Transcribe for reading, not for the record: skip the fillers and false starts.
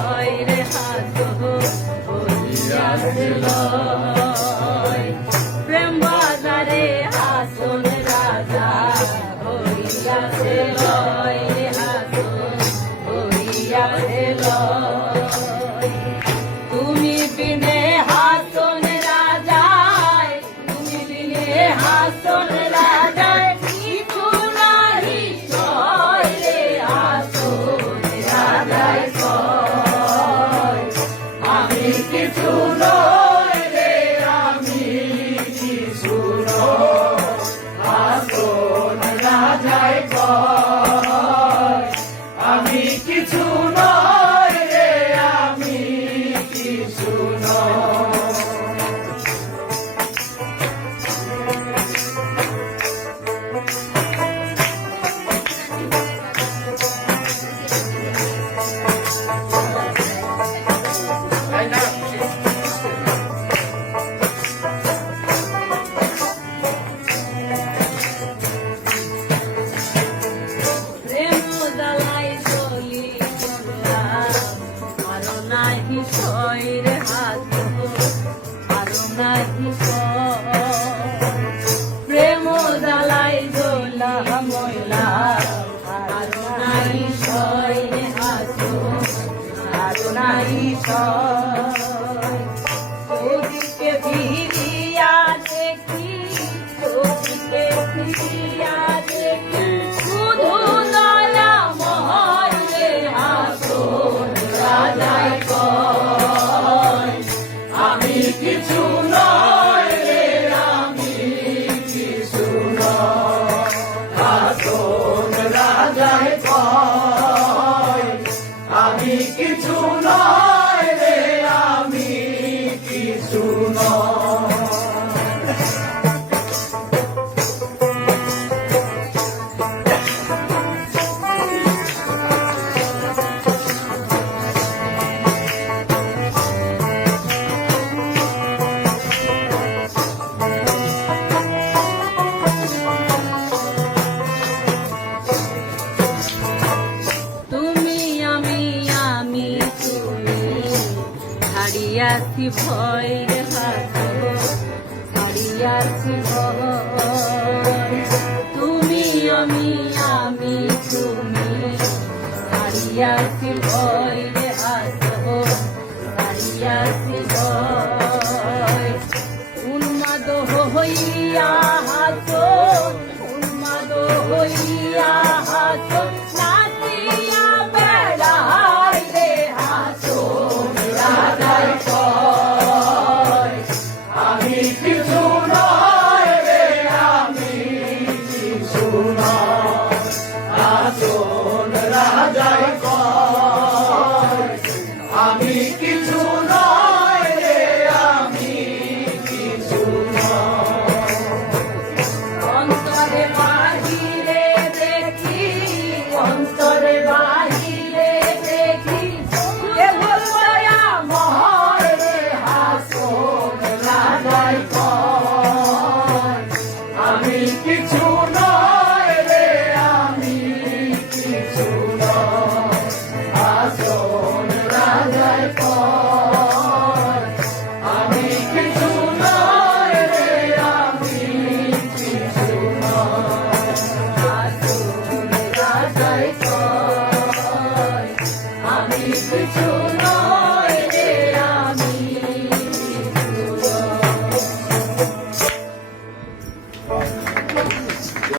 লয় রে হাসন হইয়াছে লয় প্রেম বাজারে হাসন রাজা হইয়াছে লয় রে হাসন হইয়াছে লয় তুমি বিনে হাসন রাজায় তুমি বিনে হাসন রাজায় কিছু নাহি সয় রে হাসন রাজায় সয় আমি কিছু নয় রে আমি কিছু নয় হাসন রাজায় কয় আমি কিছু নয় রে আমি কিছু নয় নাহি সয় রে হাসন আরো নাহি প্রেম জ্বালাই দোলা ময়লা আরো নাহি সয় রে হাসন আরো নাহি সদিকে ফিরিয়া দেখি চোখকে ফিরিয়া দেখি শুধু দয়া মহল রে হাসন রাজায় আমি কিছু নয় রে আমি কিছু নয় হাসন রাজায় কয় আমি কিছু নয় রে আমি কিছু নয় ছাড়িয়াছি ভয় রে হাসন ছাড়িয়াছি ভয় তুমি আমি তুমি ছাড়িয়াছি ভয় রে হাসন ছাড়িয়াছি ভয় উন্মাদ হইয়া হাসন উন্মাদ হইয়া হাসন নাচিয়া বেড়ায় রে হাসন রাজায় কয় আমি কিছু নয় রে আমি কিছু নয় হাসন রাজায় কয় আমি কিছু নয় রে আমি কিছু নয় অন্তরে বাহিরে দেখি অন্তরে বাহিরে দেখি আমি কিছু নয় রে আমি কিছু নয় হাসন রাজায় কয় আমি কিছু নয় রে আমি কিছু নয় হাসন রাজায় কয় আমি কিছু